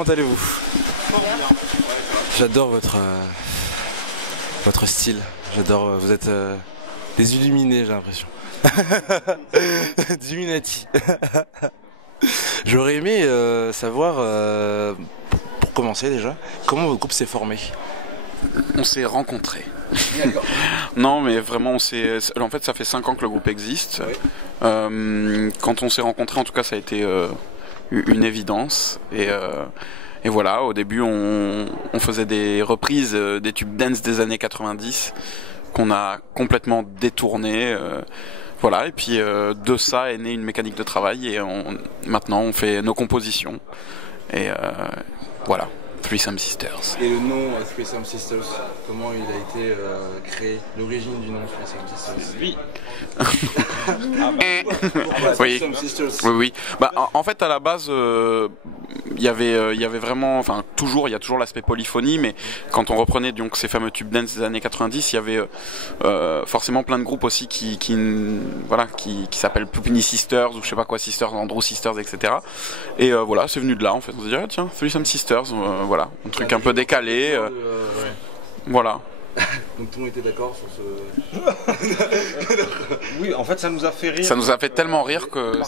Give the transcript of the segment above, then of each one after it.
comment allez-vous? J'adore votre style. J'adore, vous êtes des illuminés, j'ai l'impression. Illuminati. J'aurais aimé savoir, pour commencer déjà, comment votre groupe s'est formé. On s'est rencontrés. Non, mais vraiment, en fait, ça fait 5 ans que le groupe existe. Ouais. Quand on s'est rencontrés, en tout cas, ça a été une évidence. Et voilà, au début, on faisait des reprises des tubes dance des années 90 qu'on a complètement détourné. Voilà, et puis de ça est née une mécanique de travail et maintenant on fait nos compositions. Et voilà. Threesome Sisters. Et le nom Threesome Sisters, comment il a été créé? L'origine du nom Threesome Sisters? Oui. Oui. Oui. Bah, en fait, à la base, il y avait vraiment, enfin, il y a toujours l'aspect polyphonie, mais quand on reprenait donc ces fameux tubes dance des années 90, il y avait forcément plein de groupes aussi qui s'appellent Pupini Sisters ou je sais pas quoi Sisters, Andrew Sisters, etc. Et voilà, c'est venu de là en fait. On se dit tiens, Threesome Sisters. Voilà, un truc un peu décalé. Ouais. Voilà. Donc tout le monde était d'accord sur ce... Oui, en fait ça nous a fait rire. Ça nous a fait tellement rire que...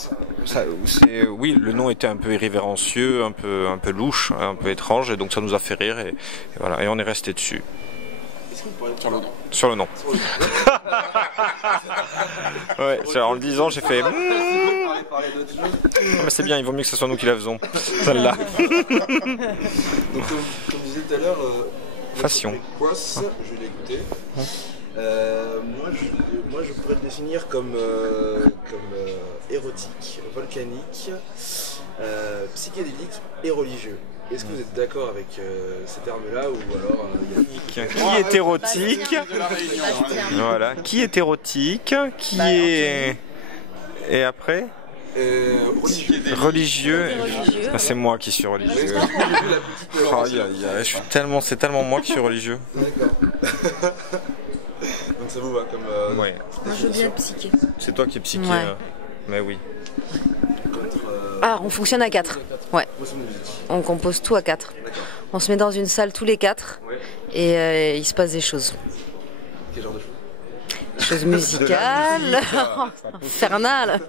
Oui, le nom était un peu irrévérencieux, un peu louche, un peu étrange, et donc ça nous a fait rire, et voilà, et on est resté dessus. Est-ce que vous pourriez sur le nom? Sur le nom. Ouais, en le disant, j'ai fait... mais c'est bien, il vaut mieux que ce soit nous qui la faisons, celle-là. Donc comme je disais tout à l'heure... Fashion. Cross, je l'ai écouté. Moi, je pourrais le définir comme érotique, volcanique, psychédélique et religieux. Est-ce que vous êtes d'accord avec ces termes-là ou alors qui est érotique? Voilà. Qui est érotique? Qui est... Et après? Religieux. Ah, c'est moi qui suis religieux. C'est tellement moi qui suis religieux. D'accord. Donc ça vous va comme... Ouais. Moi je veux bien être psyché. C'est toi qui es psyché. Ouais. Mais oui. Ah, on fonctionne à 4. Ouais. On compose tout à 4. On se met dans une salle tous les 4 et il se passe des choses. Quel genre de choses? Des choses musicales, infernales.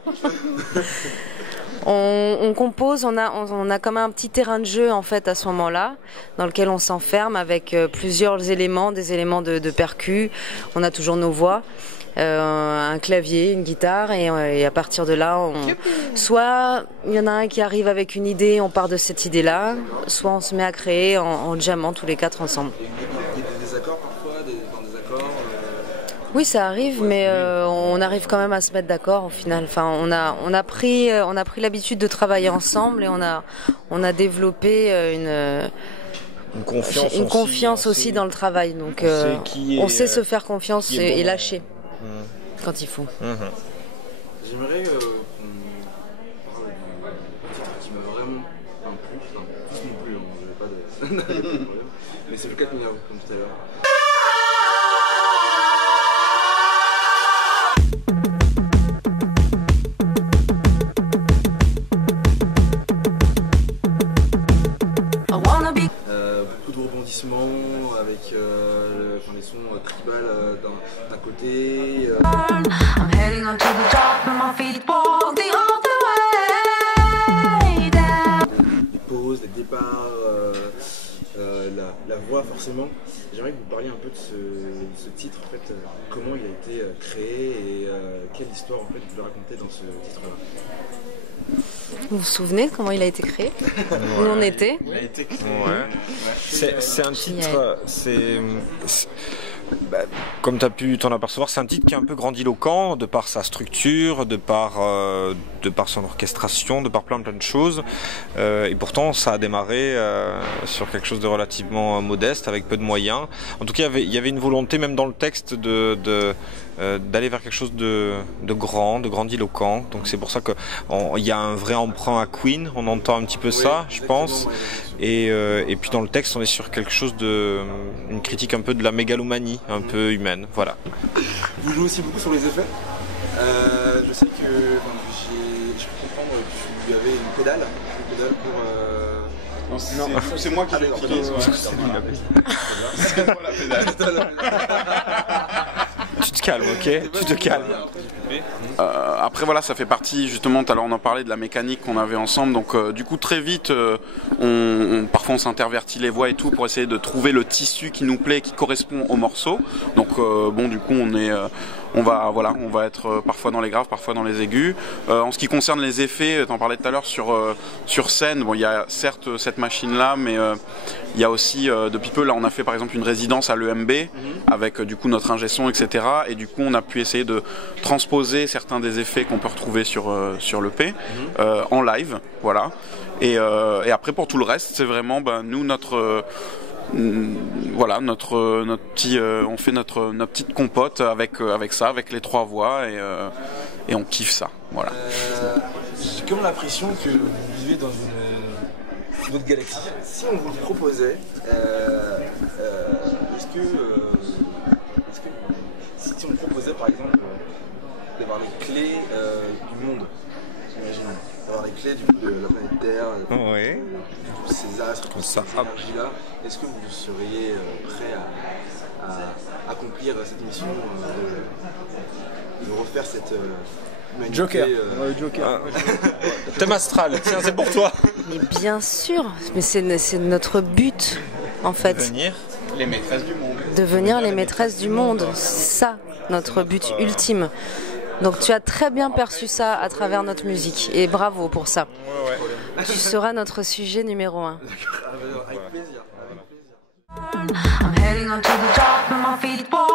On compose, on a comme un petit terrain de jeu en fait à ce moment-là, dans lequel on s'enferme avec plusieurs éléments, des éléments de percus. On a toujours nos voix, un clavier, une guitare, et à partir de là, soit il y en a un qui arrive avec une idée, on part de cette idée-là, soit on se met à créer en jammant tous les 4 ensemble. Des accords parfois, des accords. Oui, ça arrive, mais on arrive quand même à se mettre d'accord au final. Enfin, on a pris l'habitude de travailler ensemble et on a développé une confiance aussi dans le travail. Donc, on sait se faire confiance et lâcher quand il faut. J'aimerais qu'on parle du titre qui m'a vraiment plu. Enfin, tous non plus, je n'avais pas de problème. Mais c'est le 4 Miao, comme tout à l'heure. Beaucoup de rebondissements avec les sons tribal d'un côté. Les pauses, les départs, la voix forcément. J'aimerais que vous parliez un peu de ce titre, en fait, comment il a été créé et quelle histoire en fait vous voulez raconter dans ce titre-là. Vous vous souvenez comment il a été créé? Où on était? Il a été créé. Ouais. C'est un titre. Comme tu as pu t'en apercevoir, c'est un titre qui est un peu grandiloquent de par sa structure, de par son orchestration, de par plein de choses. Et pourtant, ça a démarré sur quelque chose de relativement modeste, avec peu de moyens. En tout cas, il y avait une volonté, même dans le texte, d'aller vers quelque chose de grand, de grandiloquent. Donc c'est pour ça qu'il y a un vrai emprunt à Queen. On entend un petit peu ça, je pense. Et puis dans le texte, on est sur quelque chose une critique un peu de la mégalomanie, un peu humaine. Voilà. Vous jouez aussi beaucoup sur les effets. Je sais que je peux comprendre que tu avais une pédale pour C'est moi qui l'ai piqué. C'est toi la pédale. Tu te calmes, ok? Tu te calmes. Après voilà, ça fait partie justement, tout à l'heure on en parlait de la mécanique qu'on avait ensemble, donc du coup très vite parfois on s'intervertit les voix et tout pour essayer de trouver le tissu qui nous plaît, qui correspond au morceau. Donc bon, du coup on va être parfois dans les graves, parfois dans les aigus. En ce qui concerne les effets, t'en parlais tout à l'heure sur scène, bon il y a certes cette machine là, mais il y a aussi depuis peu, là on a fait par exemple une résidence à l'EMB avec du coup notre ingé son, etc. Et du coup on a pu essayer de transposer certains des effets qu'on peut retrouver sur l'EP en live, voilà. Et après pour tout le reste, c'est vraiment nous notre petit, on fait notre petite compote avec ça, avec les 3 voix et on kiffe ça, voilà. J'ai comme l'impression que vous vivez dans une autre galaxie. Si on vous le proposait, si on vous proposait par exemple d'avoir les clés du monde, imaginons, d'avoir les clés de la planète Terre, de ces astres, de ces énergies-là, est-ce que vous seriez prêt à accomplir cette mission, de refaire cette humanité, Joker. Joker. Thème astral, tiens, c'est pour toi. Mais bien sûr, mais c'est notre but en fait. Devenir les maîtresses du monde. Devenir les maîtresses du monde, c'est ça notre but ultime. Donc tu as très bien perçu ça à travers notre musique et bravo pour ça. Tu seras notre sujet numéro 1. Avec plaisir. I'm heading on to the top and my feet fall.